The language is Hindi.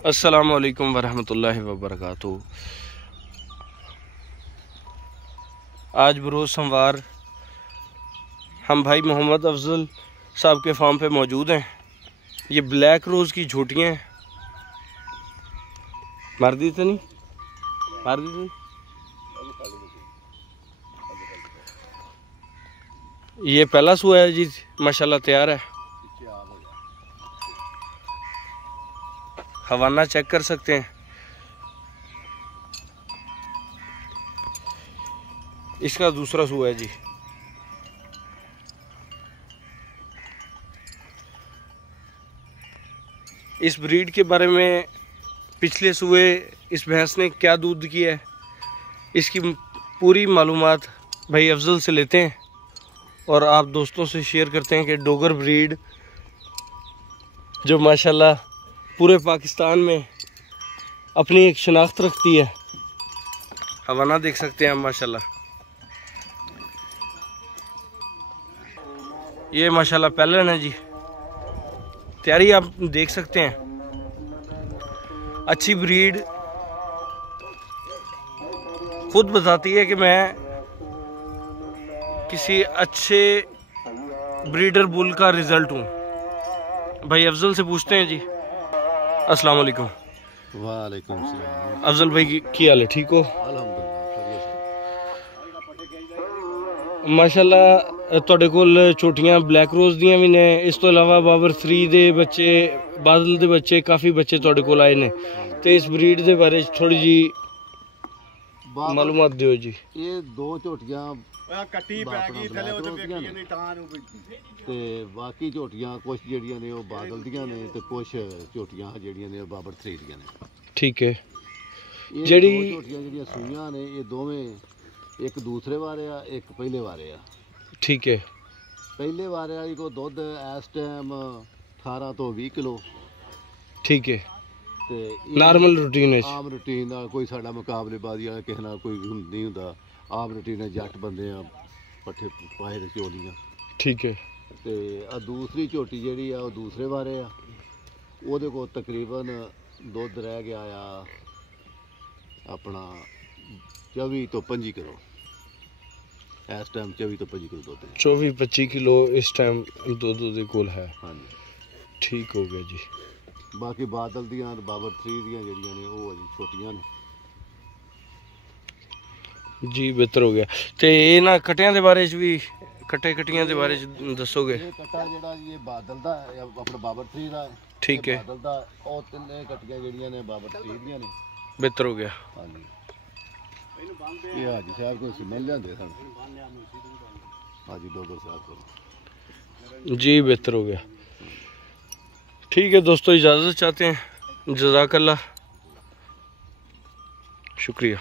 अस्सलामु अलैकुम वरहमतुल्लाहि वबरकातुहू। आज बरोज़ सोमवार हम भाई मोहम्मद अफजल साहब के फार्म पे मौजूद हैं। ये ब्लैक रोज़ की झोटियाँ हैं। मार दी तो नहीं, मार दी तो नहीं। ये पहला सुआ है जी, माशाल्लाह तैयार है। हवाना चेक कर सकते हैं। इसका दूसरा सुआ है जी। इस ब्रीड के बारे में पिछले सुए इस भैंस ने क्या दूध किया है, इसकी पूरी मालूमात भाई अफजल से लेते हैं और आप दोस्तों से शेयर करते हैं कि डोगर ब्रीड जो माशाल्लाह पूरे पाकिस्तान में अपनी एक शनाख्त रखती है। हवाना देख सकते हैं हम माशाल्लाह। ये माशाल्लाह पहलन है जी, तैयारी आप देख सकते हैं। अच्छी ब्रीड खुद बताती है कि मैं किसी अच्छे ब्रीडर बुल का रिजल्ट हूँ। भाई अफजल से पूछते हैं जी। अस्सलाम वालेकुम। वालेकुम सलाम। अफजल भाई की हाल है, ठीक हो? माशाल्लाह तुहाडे कोल छोटियां ब्लैक रोज़ दियां भी ने, इस तो इलावा बाबर 3 दे बच्चे, बादल दे बच्चे, काफ़ी बच्चे तुहाडे कोल आए ने। तो इस ब्रीड दे बारे थोड़ी जी मालूमात दिओ जी। ये दो झोटियां कट्टी पै गई थले ओते वेखी नहीं तां नु ते बाकी झोटियां कुछ जेड़ियां ने वो बादल दियां ने ते कुछ झोटियां जेड़ियां ने बाबर 3 दियां ने। ठीक है। जेड़ी झोटियां जेड़ियां सूइयां ने ये दोवें एक दूसरे वारे आ, एक पहले वारे आ। ठीक है। पहले वारे वाली को दुध इस टाइम 18 तो 20 किलो। ठीक है। ते नॉर्मल रूटीन है, आम रूटीन दा कोई साडा मुकाबलेबाजी वाला किसे नाल कोई नहीं हुंदा। आम रूटीन जट बंदे आ पट्ठे पाए ते चोलियां। ठीक है। ते दूसरी झोटी जेड़ी आ वो दूसरे बारे आ, ओहदे को तकरीबन दुध रह गया आ अपना 24 तो 25 किलो। इस टाइम 24 तो 25 किलो दुध है। 24-25 किलो इस टाइम दुध दे कोल है। हाँ जी, ठीक हो गया जी। बाकी बादल दियां बाबर 3 दियां जेड़ियां ने वो अजी छोटियां ने जी। बेहतर हो गया। तो ये ना कटियां दे बारे च भी, कटे कटियां दे बारे च दसोगे? ये कट्टा जेड़ा ये बादल दा अपना बाबर 3 दा। ठीक है। बादल दा और तिन्ने कटियां जेड़ियां ने बाबर 3 दियां ने। बेहतर हो गया। हाँ जी। ये हाजी साहब को सिमल लियांदे सन। हाजी डोगर साहब को जी। बेहतर हो गया। ठीक है दोस्तों, इजाज़त चाहते हैं। जज़ाकल्लाह, शुक्रिया।